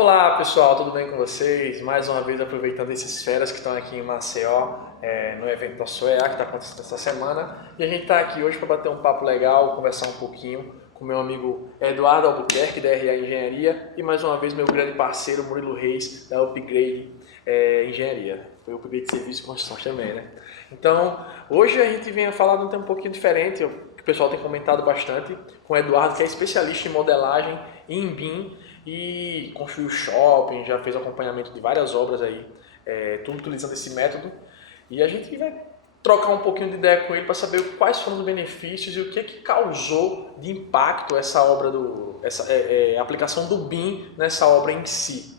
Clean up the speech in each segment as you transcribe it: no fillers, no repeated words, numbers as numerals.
Olá pessoal, tudo bem com vocês? Mais uma vez aproveitando esses férias que estão aqui em Maceió, no evento da SOEA que está acontecendo essa semana. E a gente está aqui hoje para bater um papo legal, conversar um pouquinho com meu amigo Eduardo Albuquerque, da RA Engenharia, e mais uma vez meu grande parceiro Murilo Reis, da Upgrade Engenharia. Foi Upgrade de Serviço e Construção também, né? Então, hoje a gente vem falar de um tema um pouquinho diferente, que o pessoal tem comentado bastante, com o Eduardo, que é especialista em modelagem e em BIM, e construiu shopping, já fez acompanhamento de várias obras aí, tudo utilizando esse método. E a gente vai trocar um pouquinho de ideia com ele para saber quais foram os benefícios e o que é que causou de impacto essa obra a aplicação do BIM nessa obra em si.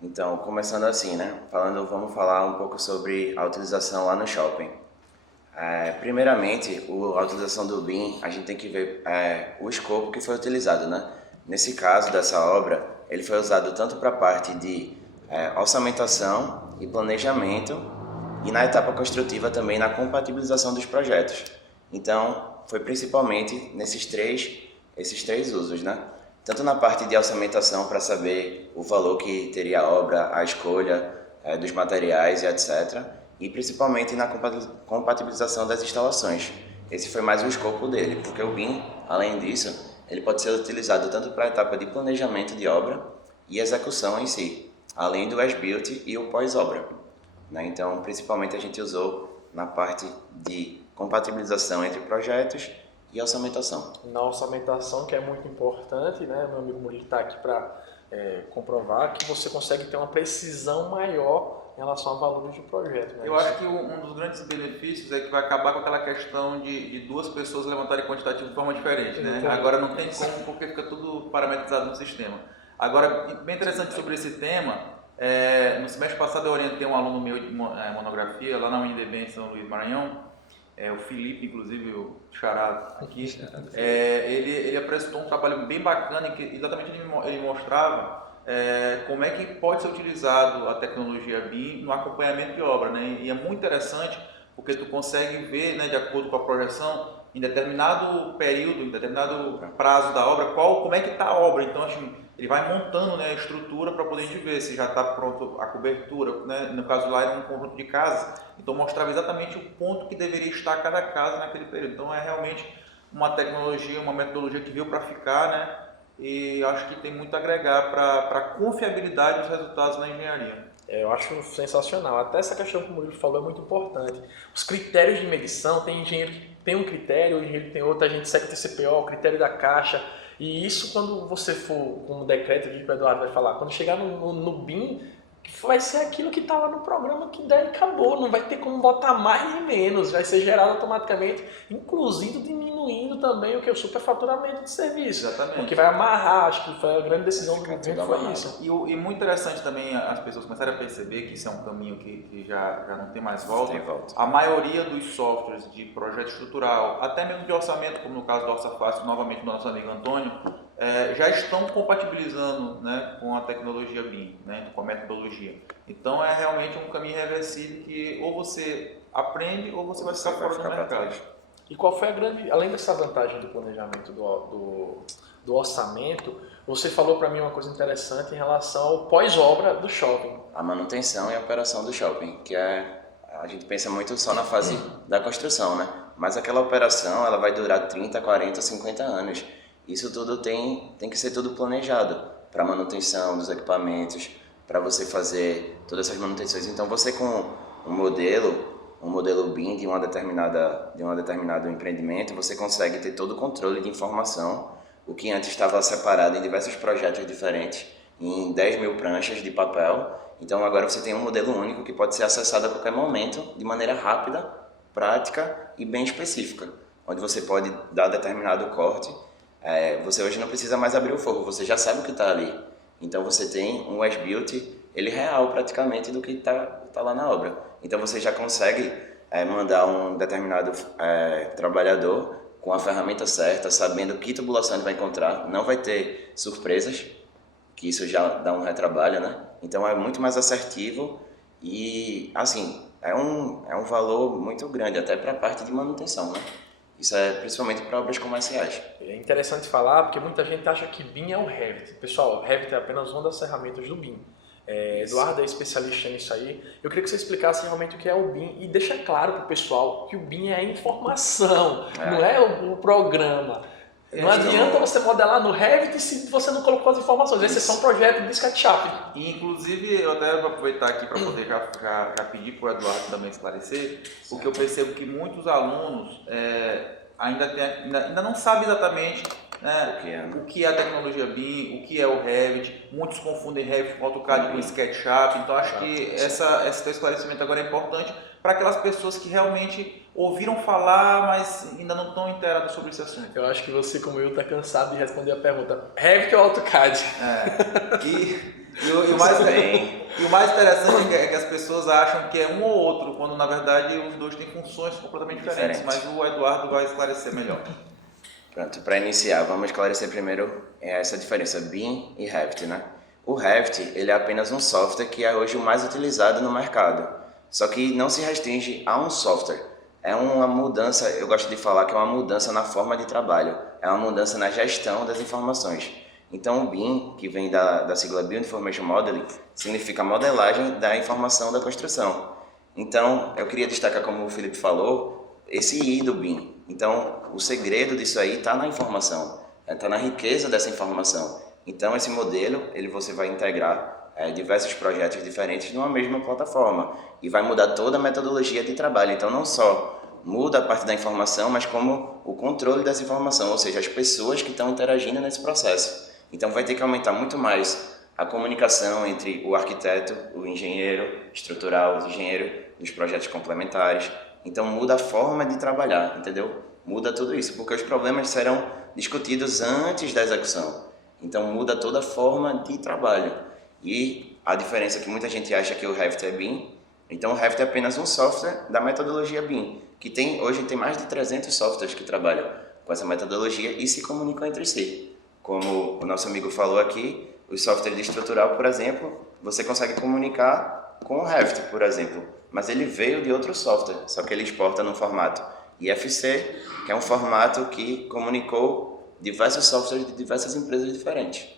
Então, começando assim, né? Vamos falar um pouco sobre a utilização lá no shopping. Primeiramente, a utilização do BIM, a gente tem que ver o escopo que foi utilizado, né? Nesse caso dessa obra, ele foi usado tanto para a parte de orçamentação e planejamento e na etapa construtiva também na compatibilização dos projetos. Então, foi principalmente esses três usos, né? Tanto na parte de orçamentação para saber o valor que teria a obra, a escolha dos materiais e etc. E principalmente na compatibilização das instalações. Esse foi mais o escopo dele, porque o BIM, além disso, ele pode ser utilizado tanto para a etapa de planejamento de obra e execução em si, além do as-built e o pós-obra, né? Então, principalmente a gente usou na parte de compatibilização entre projetos e orçamentação. Na orçamentação, que é muito importante, né? Meu amigo Murilo está aqui para comprovar que você consegue ter uma precisão maior em relação a valores de projeto. Né? Eu acho que um dos grandes benefícios é que vai acabar com aquela questão de duas pessoas levantarem quantitativo de forma diferente, né? Agora não tem como, porque fica tudo parametrizado no sistema. Agora, bem interessante sobre esse tema, no semestre passado eu orientei um aluno meu de monografia lá na UNDB em São Luís, Maranhão, o Felipe, inclusive, o Xará aqui, ele apresentou um trabalho bem bacana em que exatamente ele mostrava como é que pode ser utilizado a tecnologia BIM no acompanhamento de obra, né? E é muito interessante porque tu consegue ver, né, de acordo com a projeção, em determinado período, em determinado prazo da obra, como é que está a obra. Então, assim, ele vai montando, né, a estrutura para poder a gente ver se já está pronto a cobertura, né? No caso lá era um conjunto de casas, então mostrava exatamente o ponto que deveria estar cada casa naquele período. Então é realmente uma tecnologia, uma metodologia que veio para ficar, né? E acho que tem muito a agregar para a confiabilidade dos resultados na engenharia. Eu acho sensacional. Até essa questão que o Murilo falou é muito importante. Os critérios de medição, tem engenheiro que tem um critério, o engenheiro que tem outro, a gente segue o TCPO, o critério da caixa. E isso quando você for, como decreto que o Eduardo vai falar, quando chegar no BIM, vai ser aquilo que está lá no programa que daí acabou, não vai ter como botar mais nem menos, vai ser gerado automaticamente, inclusive diminuindo também o superfaturamento de serviço. Exatamente. Porque vai amarrar, acho que foi a grande decisão do governo, foi isso. E muito interessante também as pessoas começarem a perceber que isso é um caminho que já não tem mais volta. A maioria dos softwares de projeto estrutural, até mesmo de orçamento, como no caso do OrçaFácil, novamente do nosso amigo Antônio, já estão compatibilizando, né, com a tecnologia BIM, né, com a metodologia. Então é realmente um caminho irreversível que ou você aprende ou você vai ficar fora do mercado. E qual foi a grande, além dessa vantagem do planejamento do orçamento, você falou para mim uma coisa interessante em relação ao pós-obra do shopping. A manutenção e a operação do shopping, que a gente pensa muito só na fase da construção, né? Mas aquela operação ela vai durar 30, 40, 50 anos. Isso tudo tem que ser tudo planejado para manutenção dos equipamentos, para você fazer todas essas manutenções. Então você com um modelo BIM de um determinado empreendimento, você consegue ter todo o controle de informação, o que antes estava separado em diversos projetos diferentes, em 10 mil pranchas de papel. Então agora você tem um modelo único que pode ser acessado a qualquer momento, de maneira rápida, prática e bem específica, onde você pode dar determinado corte. Você hoje não precisa mais abrir o forro, você já sabe o que está ali. Então você tem um as-built, ele real praticamente do que está lá na obra. Então você já consegue mandar um determinado trabalhador com a ferramenta certa, sabendo que tubulação ele vai encontrar, não vai ter surpresas, que isso já dá um retrabalho, né? Então é muito mais assertivo e, assim, é um valor muito grande, até para a parte de manutenção, né? Isso é principalmente para obras comerciais. É interessante falar porque muita gente acha que BIM é o Revit. Pessoal, o Revit é apenas uma das ferramentas do BIM. Eduardo é especialista nisso aí. Eu queria que você explicasse realmente o que é o BIM e deixa claro para o pessoal que o BIM é a informação, não é o programa. Não adianta você modelar no Revit se você não colocou as informações. Esse é só um projeto de SketchUp. E, inclusive, eu até vou aproveitar aqui para poder já pedir para o Eduardo também esclarecer, porque eu percebo que muitos alunos ainda não sabem exatamente o que é a tecnologia BIM, o que é o Revit. Muitos confundem Revit com AutoCAD com SketchUp. Então, acho que esse teu esclarecimento agora é importante para aquelas pessoas que realmente ouviram falar, mas ainda não estão inteiradas sobre esse assunto. Eu acho que você, como eu, está cansado de responder a pergunta Revit ou AutoCAD? E o mais interessante é que as pessoas acham que é um ou outro, quando na verdade os dois têm funções completamente diferentes. Mas o Eduardo vai esclarecer melhor. Pronto, para iniciar, vamos esclarecer primeiro essa diferença BIM e Revit, né? O Revit, ele é apenas um software que é hoje o mais utilizado no mercado. Só que não se restringe a um software. É uma mudança, eu gosto de falar que é uma mudança na forma de trabalho, é uma mudança na gestão das informações. Então o BIM, que vem da sigla Building Information Modeling, significa modelagem da informação da construção. Então eu queria destacar, como o Felipe falou, esse I do BIM. Então o segredo disso aí está na informação, está na riqueza dessa informação. Então esse modelo, você vai integrar diversos projetos diferentes numa mesma plataforma e vai mudar toda a metodologia de trabalho. Então não só muda a parte da informação, mas como o controle dessa informação, ou seja, as pessoas que estão interagindo nesse processo. Então vai ter que aumentar muito mais a comunicação entre o arquiteto, o engenheiro estrutural, o engenheiro dos projetos complementares. Então muda a forma de trabalhar, entendeu? Muda tudo isso, porque os problemas serão discutidos antes da execução. Então muda toda a forma de trabalho. E a diferença é que muita gente acha que o Revit é BIM, então o Revit é apenas um software da metodologia BIM, que hoje tem mais de 300 softwares que trabalham com essa metodologia e se comunicam entre si. Como o nosso amigo falou aqui, o software de estrutural, por exemplo, você consegue comunicar com o Revit, por exemplo, mas ele veio de outro software, só que ele exporta no formato IFC, que é um formato que comunicou diversos softwares de diversas empresas diferentes.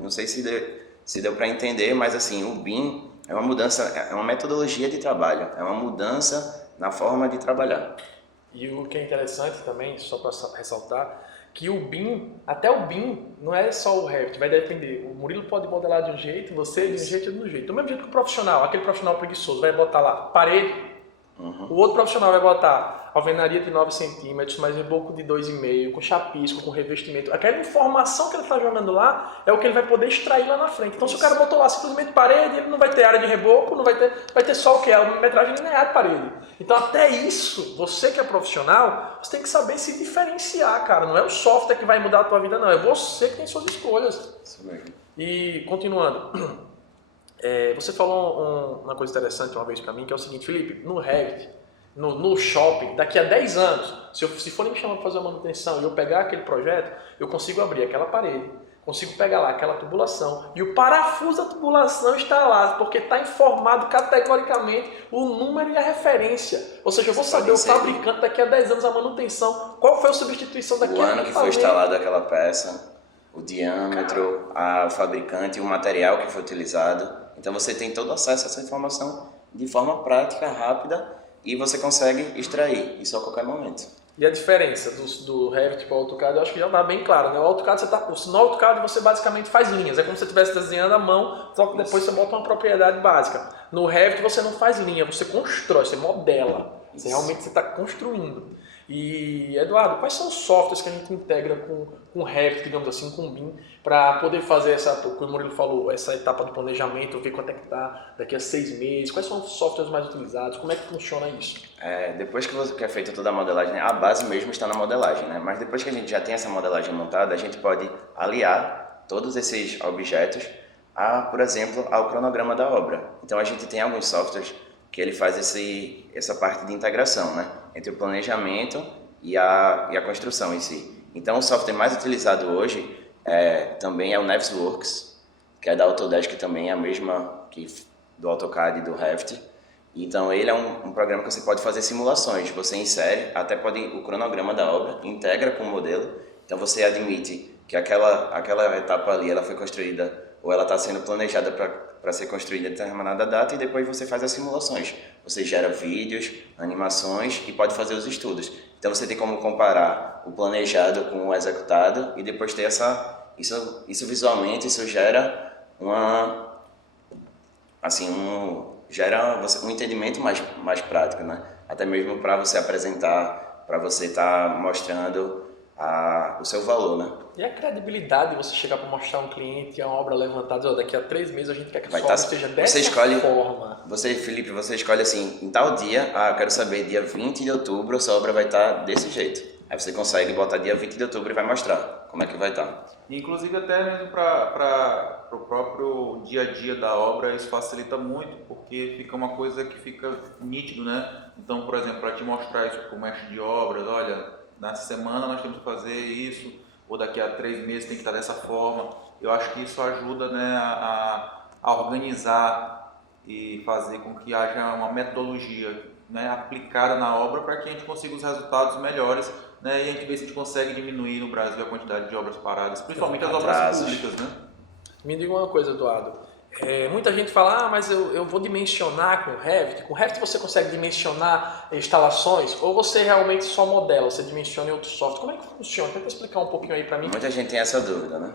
Não sei se deu para entender, mas assim, o BIM é uma mudança, é uma metodologia de trabalho, é uma mudança na forma de trabalhar. E o que é interessante também, só para ressaltar, que o BIM, até o BIM, não é só o Revit, vai depender. O Murilo pode modelar de um jeito, você de um jeito e de um jeito. Do mesmo jeito que o profissional, aquele profissional preguiçoso, vai botar lá parede, o outro profissional vai botar alvenaria de 9 centímetros, mais reboco de 2,5, com chapisco, com revestimento. Aquela informação que ele está jogando lá é o que ele vai poder extrair lá na frente. Então, se o cara botou lá simplesmente parede, ele não vai ter área de reboco, vai ter só o que? A metragem linear de parede. Então, até isso, você que é profissional, você tem que saber se diferenciar, cara. Não é o software que vai mudar a tua vida, não. É você que tem suas escolhas. Isso mesmo. E, continuando, você falou uma coisa interessante uma vez para mim, que é o seguinte, Felipe, no Revit, no shopping, daqui a 10 anos, se forem me chamar para fazer a manutenção e eu pegar aquele projeto, eu consigo abrir aquela parede, consigo pegar lá aquela tubulação e o parafuso da tubulação está lá, porque está informado categoricamente o número e a referência. Ou seja, eu vou saber o fabricante daqui a 10 anos, a manutenção, qual foi a substituição daquele o ano que foi instalado aquela peça, o diâmetro, o fabricante, o material que foi utilizado. Então você tem todo acesso a essa informação de forma prática, rápida, e você consegue extrair isso a qualquer momento. E a diferença do Revit para o AutoCAD, eu acho que já está bem claro, né? O AutoCAD, no AutoCAD você basicamente faz linhas, é como se você estivesse desenhando à mão, só que depois você bota uma propriedade básica. No Revit você não faz linha, você constrói, você modela, realmente você está construindo. E, Eduardo, quais são os softwares que a gente integra com o Revit, digamos assim, com o BIM, para poder fazer como o Murilo falou, essa etapa de planejamento, ver quanto é que está daqui a 6 meses, quais são os softwares mais utilizados, como é que funciona isso? Depois que é feita toda a modelagem, a base mesmo está na modelagem, né? Mas depois que a gente já tem essa modelagem montada, a gente pode aliar todos esses objetos por exemplo, ao cronograma da obra. Então a gente tem alguns softwares que ele faz essa parte de integração, né, entre o planejamento e a construção em si. Então o software mais utilizado hoje também é o Navisworks, que é da Autodesk, também é a mesma que do AutoCAD e do Revit. Então ele é um programa que você pode fazer simulações, você insere, até pode o cronograma da obra, integra com o modelo, então você admite que aquela etapa ali ela foi construída ou ela está sendo planejada para ser construída em determinada data e depois você faz as simulações. Você gera vídeos, animações e pode fazer os estudos. Então você tem como comparar o planejado com o executado e depois ter isso visualmente, isso gera gera um entendimento mais prático, né? Até mesmo para você apresentar, para você estar mostrando o seu valor, né? E a credibilidade, você chegar para mostrar a um cliente a obra levantada, ó, daqui a 3 meses a gente quer que a sua obra esteja dessa forma. Felipe, você escolhe assim, em tal dia, eu quero saber, dia 20 de outubro, a sua obra vai estar desse jeito. Aí você consegue botar dia 20 de outubro e vai mostrar como é que vai estar. Inclusive até mesmo para o próprio dia a dia da obra, isso facilita muito, porque fica uma coisa que fica nítido, né? Então, por exemplo, para te mostrar isso para o mestre de obras, olha, nessa semana nós temos que fazer isso, ou daqui a 3 meses tem que estar dessa forma. Eu acho que isso ajuda, né, a organizar e fazer com que haja uma metodologia, né, aplicada na obra para que a gente consiga os resultados melhores, né, e a gente vê se a gente consegue diminuir no Brasil a quantidade de obras paradas, principalmente as obras públicas, né? Me diga uma coisa, Eduardo. Muita gente fala, mas eu vou dimensionar com o Revit. Com o Revit você consegue dimensionar instalações ou você realmente só modela, você dimensiona em outro software? Como é que funciona? Tenta explicar um pouquinho aí para mim. Muita gente tem essa dúvida, né?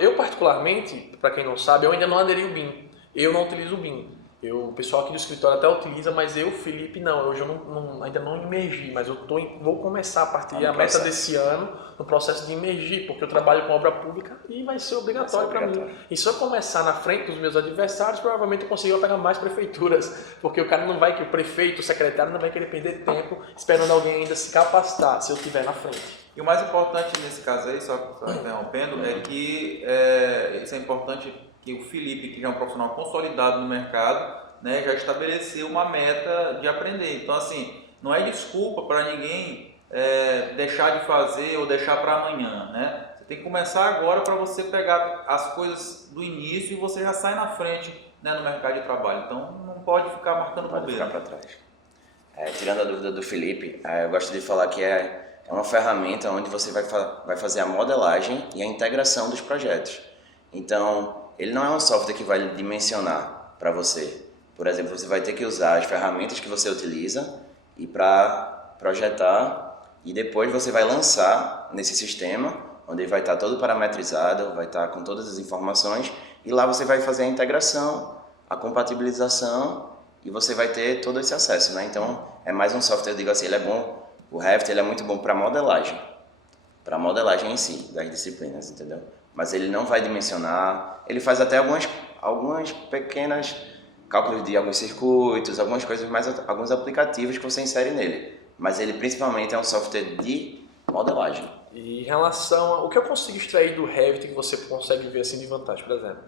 Eu particularmente, para quem não sabe, eu ainda não aderi ao BIM. Eu não utilizo o BIM. O pessoal aqui do escritório até utiliza, mas eu, Felipe, não. Hoje eu ainda não imergi, mas eu vou começar a partir da meta desse ano no processo de imergir, porque eu trabalho com obra pública e vai ser obrigatório para mim. E se eu começar na frente dos meus adversários, provavelmente eu consigo pegar mais prefeituras, porque o prefeito, o secretário não vai querer perder tempo esperando alguém ainda se capacitar, se eu estiver na frente. E o mais importante nesse caso aí, só interrompendo, é que isso é importante que o Felipe, que já é um profissional consolidado no mercado, né, já estabeleceu uma meta de aprender. Então, assim, não é desculpa para ninguém deixar de fazer ou deixar para amanhã, né? Você tem que começar agora para você pegar as coisas do início e você já sai na frente, né, no mercado de trabalho. Então, não pode ficar marcando bobeira. Não pode ficar para trás. Tirando a dúvida do Felipe, eu gosto de falar que é uma ferramenta onde você vai fazer a modelagem e a integração dos projetos. Então, ele não é um software que vai dimensionar para você. Por exemplo, você vai ter que usar as ferramentas que você utiliza e para projetar e depois você vai lançar nesse sistema, onde ele vai estar todo parametrizado, vai estar com todas as informações e lá você vai fazer a integração, a compatibilização e você vai ter todo esse acesso, né? Então, é mais um software, eu digo assim, ele é bom, o Revit ele é muito bom para modelagem em si, das disciplinas, entendeu? Mas ele não vai dimensionar, ele faz até algumas pequenas cálculos de alguns circuitos, algumas coisas, alguns aplicativos que você insere nele. Mas ele principalmente é um software de modelagem. E em relação ao que eu consigo extrair do Revit que você consegue ver assim de vantagem, por exemplo,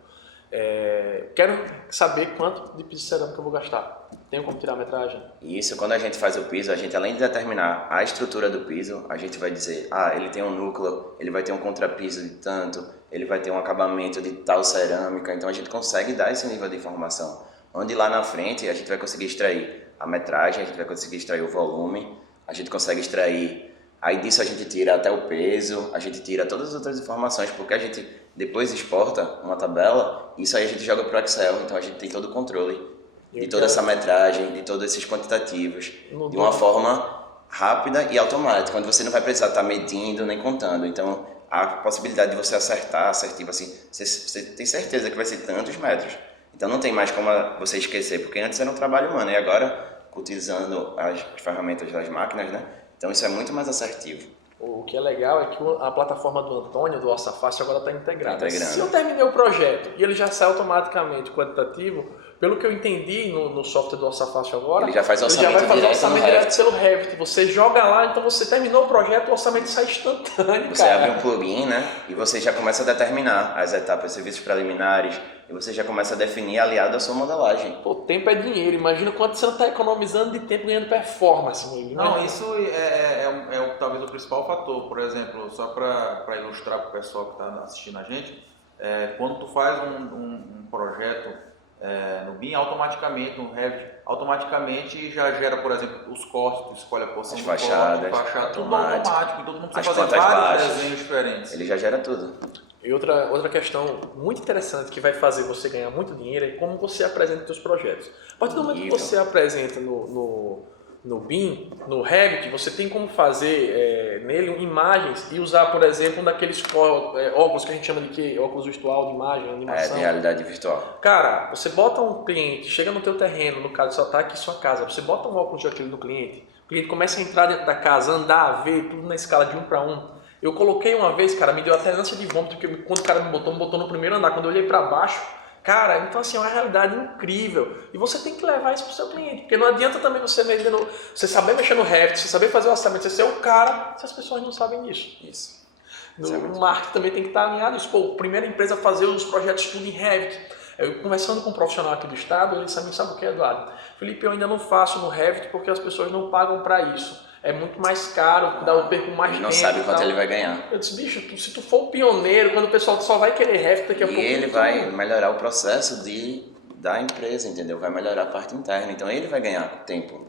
quero saber quanto de piso de cerâmica eu vou gastar. Tenho como tirar a metragem? Isso, quando a gente faz o piso, a gente além de determinar a estrutura do piso, a gente vai dizer, ele tem um núcleo, ele vai ter um contrapiso de tanto, ele vai ter um acabamento de tal cerâmica, então a gente consegue dar esse nível de informação. Onde lá na frente a gente vai conseguir extrair a metragem, a gente vai conseguir extrair o volume, a gente consegue extrair, aí disso a gente tira até o peso, a gente tira todas as outras informações, porque a gente depois exporta uma tabela, isso aí a gente joga para o Excel, então a gente tem todo o controle de toda essa metragem, de todos esses quantitativos, de uma forma rápida e automática, onde você não vai precisar estar medindo nem contando. Então, a possibilidade de você acertar, assertivo assim, você tem certeza que vai ser tantos metros. Então, não tem mais como você esquecer, porque antes era um trabalho humano, e agora, utilizando as ferramentas das máquinas, né? Então, isso é muito mais assertivo. O que é legal é que a plataforma do Antônio, do Orça Fácil, agora está integrada. Tá Se eu terminei o projeto e ele já sai automaticamente quantitativo, pelo que eu entendi no software do Orça Fácil agora, ele já faz orçamento direto pelo Revit. Você joga lá, então você terminou o projeto, o orçamento sai instantâneo. Você abre um plugin, né? E você já começa a determinar as etapas, serviços preliminares, e você já começa a definir aliado à sua modelagem. O tempo é dinheiro, imagina quanto você não está economizando de tempo ganhando performance. Não, isso é talvez o principal fator. Por exemplo, só para ilustrar para o pessoal que está assistindo a gente, quando tu faz um projeto no BIM, automaticamente, no Revit, automaticamente já gera, por exemplo, os cortes, escolhe a porção As do corte, fachadas, fachada, tudo automático, automático, então tu não as precisa fazer plantas vários baixas. desenhos diferentes. Ele já gera tudo. E outra questão muito interessante que vai fazer você ganhar muito dinheiro é como você apresenta os seus projetos. A partir do momento que você apresenta no BIM, no Revit, você tem como fazer nele imagens e usar, por exemplo, um daqueles óculos que a gente chama de quê? Óculos virtual de imagem, animação. De realidade virtual. Cara, você bota um cliente, chega no teu terreno, no caso só está aqui em sua casa, você bota um óculos daquele no cliente, o cliente começa a entrar dentro da casa, andar, ver tudo na escala de 1 para 1. Eu coloquei uma vez, cara, me deu até ânsia de vômito, porque quando o cara me botou no primeiro andar, quando eu olhei para baixo, cara, então assim, é uma realidade incrível. E você tem que levar isso pro seu cliente, porque não adianta também você saber mexer no Revit, você saber fazer o orçamento, você ser o cara, se as pessoas não sabem disso. Isso. O marketing também tem que estar alinhado isso. Pô, primeira empresa a fazer os projetos tudo em Revit. Eu conversando com um profissional aqui do estado, ele sabe o que é, Eduardo? Felipe, eu ainda não faço no Revit porque as pessoas não pagam para isso. É muito mais caro, eu perco mais tempo. Ele não sabe quanto ele vai ganhar. Eu disse, bicho, se tu for o pioneiro, quando o pessoal só vai querer Revit daqui a pouco... E ele vai melhorar o processo da empresa, entendeu? Vai melhorar a parte interna. Então ele vai ganhar tempo,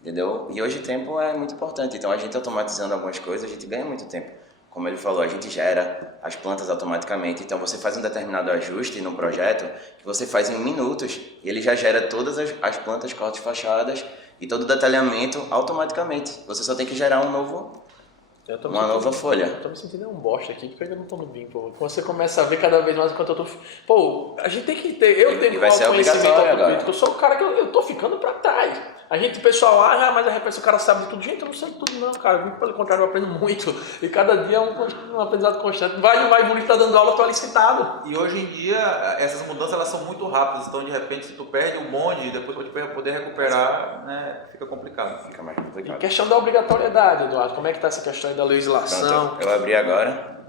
entendeu? E hoje tempo é muito importante. Então a gente automatizando algumas coisas, a gente ganha muito tempo. Como ele falou, a gente gera as plantas automaticamente. Então você faz um determinado ajuste no projeto que você faz em minutos. E ele já gera todas as plantas, cortes, fachadas e todo o detalhamento automaticamente. Você só tem que gerar uma nova folha. Eu tô me sentindo um bosta aqui, porque eu ainda não tô no BIM, pô. Quando você começa a ver cada vez mais enquanto eu tô... Pô, a gente tem que ter... Eu tenho vai ser obrigatório agora. Eu sou o cara que eu tô ficando pra trás. O pessoal, mas de repente o cara sabe de tudo. Gente, eu não sei de tudo não, cara. Muito pelo contrário, eu aprendo muito. E cada dia é um aprendizado constante. Vai bonito, tá dando aula, eu tô ali sentado. E hoje em dia, essas mudanças elas são muito rápidas. Então, de repente, se tu perde o bonde, depois pra poder recuperar, né, fica complicado. Fica mais complicado. E questão da obrigatoriedade, Eduardo. Como é que tá essa questão aí da legislação? Pronto, eu abri agora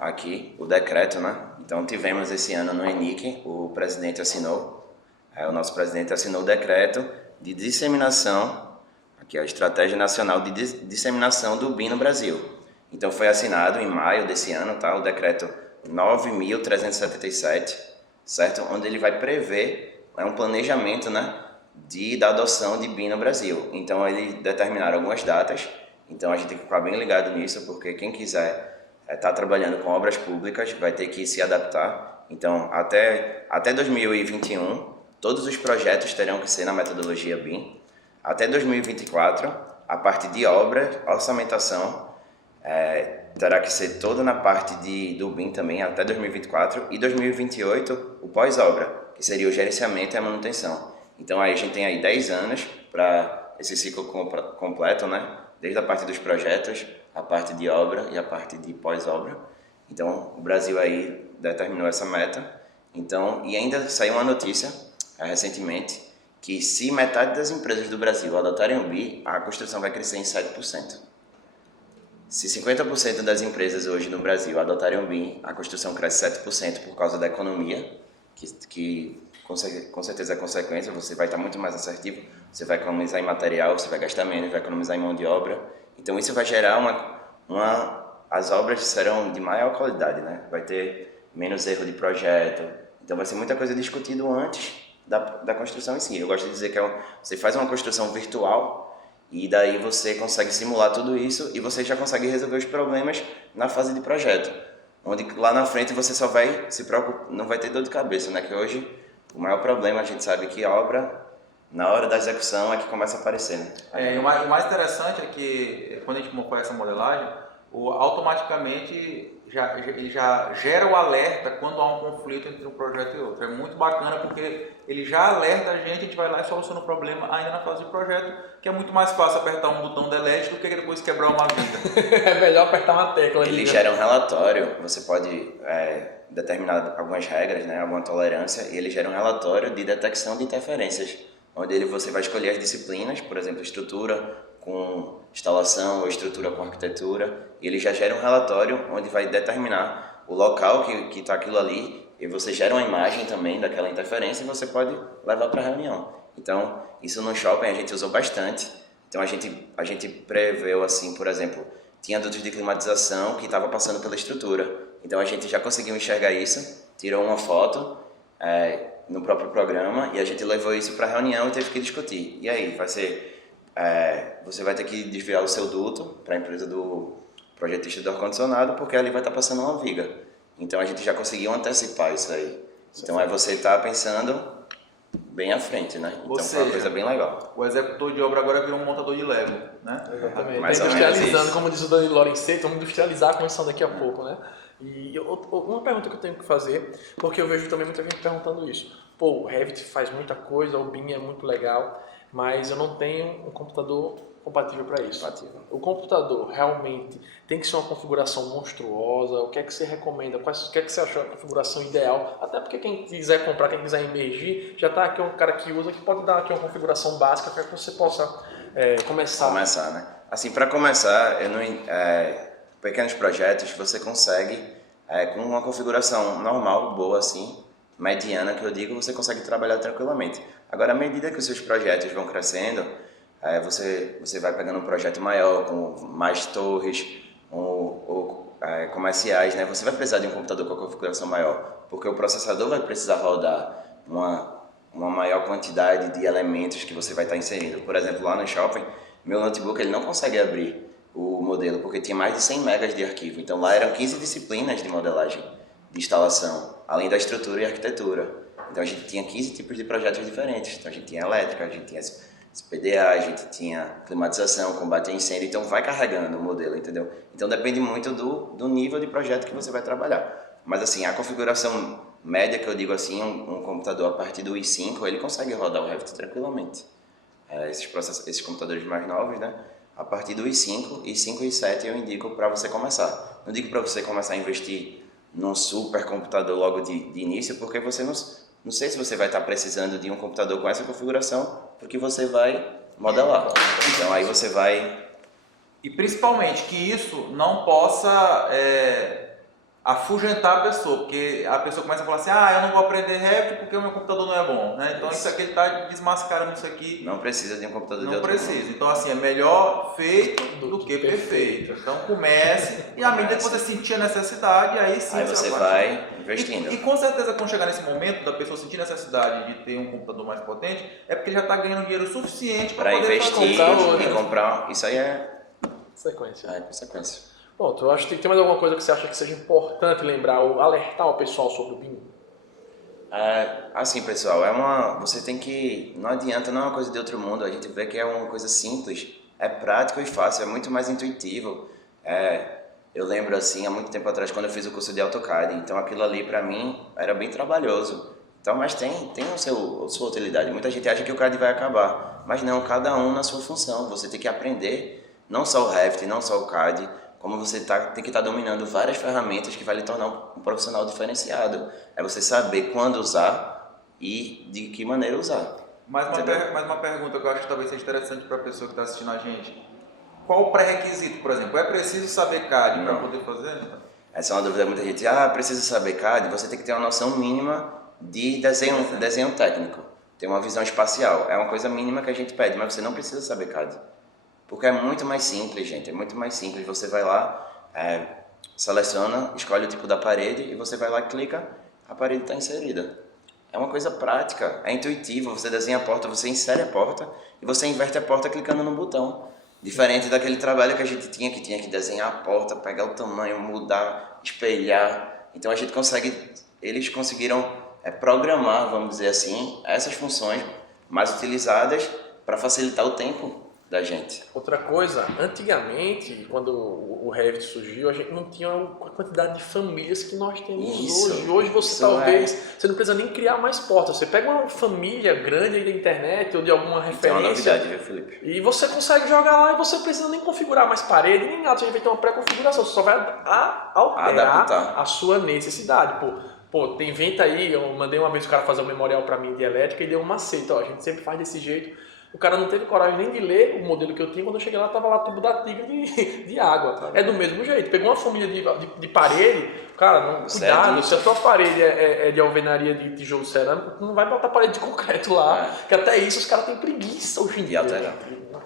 aqui o decreto, né? Então tivemos esse ano no ENIC, o presidente assinou, o nosso presidente assinou o decreto de disseminação, aqui é a Estratégia Nacional de Disseminação do BIM no Brasil. Então foi assinado em maio desse ano, tá? O decreto 9.377, certo? Onde ele vai prever um planejamento, né, da adoção de BIM no Brasil. Então ele determinaram algumas datas. Então a gente tem que ficar bem ligado nisso, porque quem quiser estar trabalhando com obras públicas vai ter que se adaptar. Então até 2021 todos os projetos terão que ser na metodologia BIM. Até 2024 a parte de obra, orçamentação terá que ser toda na parte do BIM também até 2024 e 2028 o pós-obra, que seria o gerenciamento e a manutenção. Então aí a gente tem aí 10 anos para esse ciclo completo, né? Desde a parte dos projetos, a parte de obra e a parte de pós-obra. Então, o Brasil aí determinou essa meta. Então, e ainda saiu uma notícia recentemente que se metade das empresas do Brasil adotarem o BIM, a construção vai crescer em 7%. Se 50% das empresas hoje no Brasil adotarem o BIM, a construção cresce 7% por causa da economia, que com certeza é consequência, você vai estar muito mais assertivo, você vai economizar em material, você vai gastar menos, vai economizar em mão de obra. Então isso vai gerar as obras serão de maior qualidade, né? Vai ter menos erro de projeto. Então vai ser muita coisa discutida antes da construção em si. Eu gosto de dizer que você faz uma construção virtual e daí você consegue simular tudo isso e você já consegue resolver os problemas na fase de projeto. Onde lá na frente você só vai se preocupar, não vai ter dor de cabeça, né? Que hoje o maior problema, a gente sabe que a obra, na hora da execução, é que começa a aparecer, né? E o mais interessante é que, quando a gente faz essa modelagem, automaticamente ele já gera o alerta quando há um conflito entre um projeto e outro. É muito bacana porque ele já alerta a gente vai lá e soluciona o problema ainda na fase de projeto, que é muito mais fácil apertar um botão delete do que depois quebrar uma vida. É melhor apertar uma tecla. Ele gera um relatório, você pode determinar algumas regras, né, alguma tolerância, e ele gera um relatório de detecção de interferências, onde você vai escolher as disciplinas, por exemplo, estrutura com instalação ou estrutura com arquitetura, e ele já gera um relatório onde vai determinar o local que está aquilo ali, e você gera uma imagem também daquela interferência e você pode levar para a reunião. Então, isso no shopping a gente usou bastante. Então, a gente preveu, assim, por exemplo, tinha dutos de climatização que estava passando pela estrutura. Então, a gente já conseguiu enxergar isso, tirou uma foto no próprio programa, e a gente levou isso para a reunião e teve que discutir. E aí, você vai ter que desviar o seu duto para a empresa do projetista do ar-condicionado, porque ali vai estar passando uma viga. Então a gente já conseguiu antecipar isso aí. Então você está pensando bem à frente, né? Então foi uma coisa bem legal. O executor de obra agora virou um montador de Lego, né? Exatamente. Mais Tá ou menos industrializando, isso. como diz o Danilo Lorenzetti, vamos industrializar a construção daqui a pouco, né? E uma pergunta que eu tenho que fazer, porque eu vejo também muita gente perguntando isso. Pô, o Revit faz muita coisa, o BIM é muito legal, mas eu não tenho um computador compatível para isso. O computador realmente tem que ser uma configuração monstruosa? O que é que você recomenda? O que é que você achou a configuração ideal? Até porque quem quiser comprar, quem quiser emergir, já está aqui um cara que usa, que pode dar aqui uma configuração básica para que você possa começar. Começar, né? Assim, para começar, pequenos projetos você consegue, com uma configuração normal, boa assim, mediana que eu digo, você consegue trabalhar tranquilamente. Agora, à medida que os seus projetos vão crescendo, você vai pegando um projeto maior, com mais torres, ou comerciais, né? Você vai precisar de um computador com a configuração maior, porque o processador vai precisar rodar uma maior quantidade de elementos que você vai estar inserindo. Por exemplo, lá no shopping, meu notebook ele não consegue abrir o modelo, porque tinha mais de 100 megas de arquivo. Então lá eram 15 disciplinas de modelagem, de instalação, além da estrutura e arquitetura. Então a gente tinha 15 tipos de projetos diferentes. Então a gente tinha elétrica, a gente tinha PDA, a gente tinha climatização, combate a incêndio. Então vai carregando o modelo, entendeu? Então depende muito do nível de projeto que você vai trabalhar. Mas assim, a configuração média, que eu digo assim, um computador a partir do i5, ele consegue rodar o Revit tranquilamente. Esses computadores mais novos, né? A partir do i5 e 7 eu indico para você começar. Não digo para você começar a investir num super computador logo de início, porque você não sei se você vai estar precisando de um computador com essa configuração, porque você vai modelar. Então aí você vai... E principalmente que isso não possa afugentar a pessoa, porque a pessoa começa a falar assim, eu não vou aprender Revit porque o meu computador não é bom, né? Então isso aqui ele está desmascarando isso aqui. Não precisa de um computador de Não alto precisa. nível. Então assim, é melhor feito do que perfeito. Então comece e à medida que você sentir a necessidade, aí sim você vai investindo. E com certeza quando chegar nesse momento da pessoa sentir necessidade de ter um computador mais potente, é porque ele já está ganhando dinheiro suficiente para poder investir e comprar. Isso aí é sequência. Consequência. Bom, eu acho que tem mais alguma coisa que você acha que seja importante lembrar ou alertar o pessoal sobre o BIM? Assim, pessoal, você tem que... Não adianta, não é uma coisa de outro mundo. A gente vê que é uma coisa simples, é prático e fácil, é muito mais intuitivo. Eu lembro, assim, há muito tempo atrás, quando eu fiz o curso de AutoCAD, então aquilo ali, para mim, era bem trabalhoso. Então, mas tem a sua utilidade. Muita gente acha que o CAD vai acabar, mas não, cada um na sua função. Você tem que aprender, não só o Revit, não só o CAD, como você tem que estar dominando várias ferramentas que vai lhe tornar um profissional diferenciado. É você saber quando usar e de que maneira usar. Mais uma pergunta que eu acho que talvez seja interessante para a pessoa que está assistindo a gente. Qual o pré-requisito, por exemplo? É preciso saber CAD para poder fazer? Essa é uma dúvida de muita gente. Precisa saber CAD? Você tem que ter uma noção mínima de desenho técnico. Ter uma visão espacial. É uma coisa mínima que a gente pede, mas você não precisa saber CAD. Porque é muito mais simples, gente. É muito mais simples. Você vai lá, seleciona, escolhe o tipo da parede e você vai lá e clica, a parede está inserida. É uma coisa prática, é intuitivo. Você desenha a porta, você insere a porta e você inverte a porta clicando no botão. Diferente daquele trabalho que a gente tinha que desenhar a porta, pegar o tamanho, mudar, espelhar. Então eles conseguiram programar, vamos dizer assim, essas funções mais utilizadas para facilitar o tempo da gente. Outra coisa, antigamente, quando o Revit surgiu, a gente não tinha a quantidade de famílias que nós temos hoje. Hoje você você não precisa nem criar mais portas. Você pega uma família grande aí da internet ou de alguma referência. Tem uma novidade, viu, Felipe? E você consegue jogar lá e você precisa nem configurar mais parede, nem nada. Você vai ter uma pré-configuração. Você só vai alterar a sua necessidade. Inventa aí, eu mandei uma vez o cara fazer um memorial para mim de elétrica e deu um macete. A gente sempre faz desse jeito. O cara não teve coragem nem de ler o modelo que eu tinha. Quando eu cheguei lá, tava lá tubo da Tigre de água. É do mesmo jeito. Pegou uma família de parede, cara, cuidado. Se a tua parede é de alvenaria de tijolo cerâmico, não vai botar parede de concreto lá. Que até isso os caras têm preguiça hoje em dia. alterar.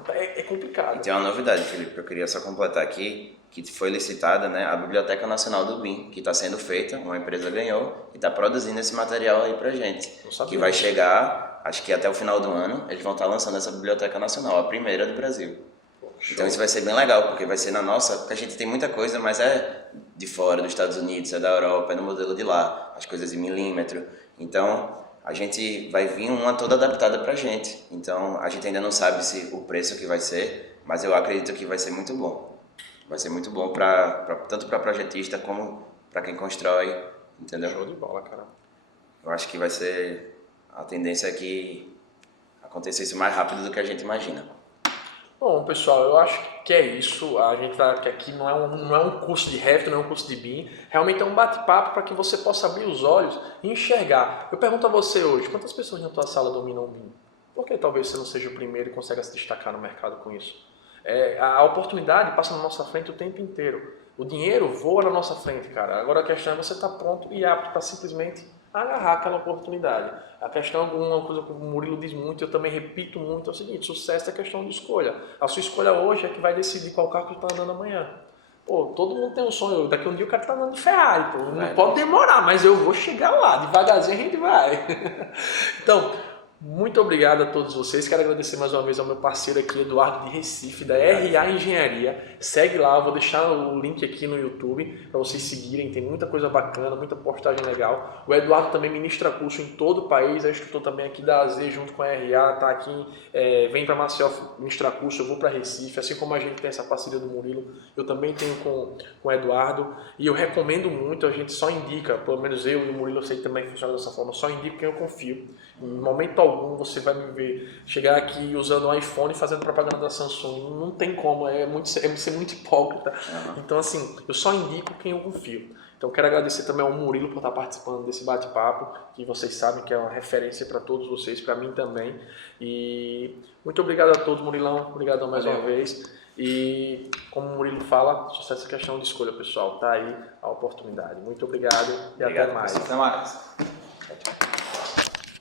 É complicado. E tem uma novidade, Felipe, que eu queria só completar aqui. que foi licitada, né, a Biblioteca Nacional do BIM, que está sendo feita, uma empresa ganhou e está produzindo esse material aí pra gente, que vai chegar, acho que até o final do ano, eles vão estar lançando essa Biblioteca Nacional, a primeira do Brasil. Então isso vai ser bem legal, porque vai ser na nossa, porque a gente tem muita coisa, mas é de fora, dos Estados Unidos, é da Europa, é no modelo de lá, as coisas em milímetro. Então a gente vai vir uma toda adaptada pra gente. Então a gente ainda não sabe se o preço que vai ser, mas eu acredito que vai ser muito bom. Vai ser muito bom tanto para projetista como para quem constrói, entendeu? Show de bola, cara. Eu acho que vai ser, a tendência é que aconteça isso mais rápido do que a gente imagina. Bom, pessoal, eu acho que é isso. A gente tá aqui não é um curso de Revit, não é um curso de BIM. Realmente é um bate-papo para que você possa abrir os olhos e enxergar. Eu pergunto a você hoje, quantas pessoas na tua sala dominam BIM? Por que talvez você não seja o primeiro e consiga se destacar no mercado com isso? A oportunidade passa na nossa frente o tempo inteiro. O dinheiro voa na nossa frente, cara. Agora a questão é você estar pronto e apto para simplesmente agarrar aquela oportunidade. A questão, uma coisa que o Murilo diz muito, eu também repito muito, é o seguinte: sucesso é questão de escolha. A sua escolha hoje é que vai decidir qual carro que está andando amanhã. Pô, todo mundo tem um sonho. Daqui um dia o cara está andando de Ferrari. Pô. Não pode demorar, mas eu vou chegar lá. Devagarzinho a gente vai. Então, muito obrigado a todos vocês. Quero agradecer mais uma vez ao meu parceiro aqui, Eduardo de Recife, da RA Engenharia. Segue lá, eu vou deixar o link aqui no YouTube para vocês seguirem. Tem muita coisa bacana, muita postagem legal. O Eduardo também ministra curso em todo o país. É instrutor também aqui da AZ junto com a RA. Tá aqui, vem para Maceió ministrar curso, eu vou para Recife. Assim como a gente tem essa parceria do Murilo, eu também tenho com o Eduardo. E eu recomendo muito, a gente só indica, pelo menos eu e o Murilo, eu sei que também funciona dessa forma, só indico quem eu confio. Em momento algum você vai me ver chegar aqui usando o iPhone e fazendo propaganda da Samsung. Não tem como, é ser muito hipócrita. Uhum. Então assim, eu só indico quem eu confio. Então quero agradecer também ao Murilo por estar participando desse bate-papo, que vocês sabem que é uma referência para todos vocês, para mim também. E muito obrigado a todos, Murilão. Obrigado mais uma vez. E como o Murilo fala, sucesso é questão de escolha, pessoal. Tá aí a oportunidade. Muito obrigado e até mais. Até mais.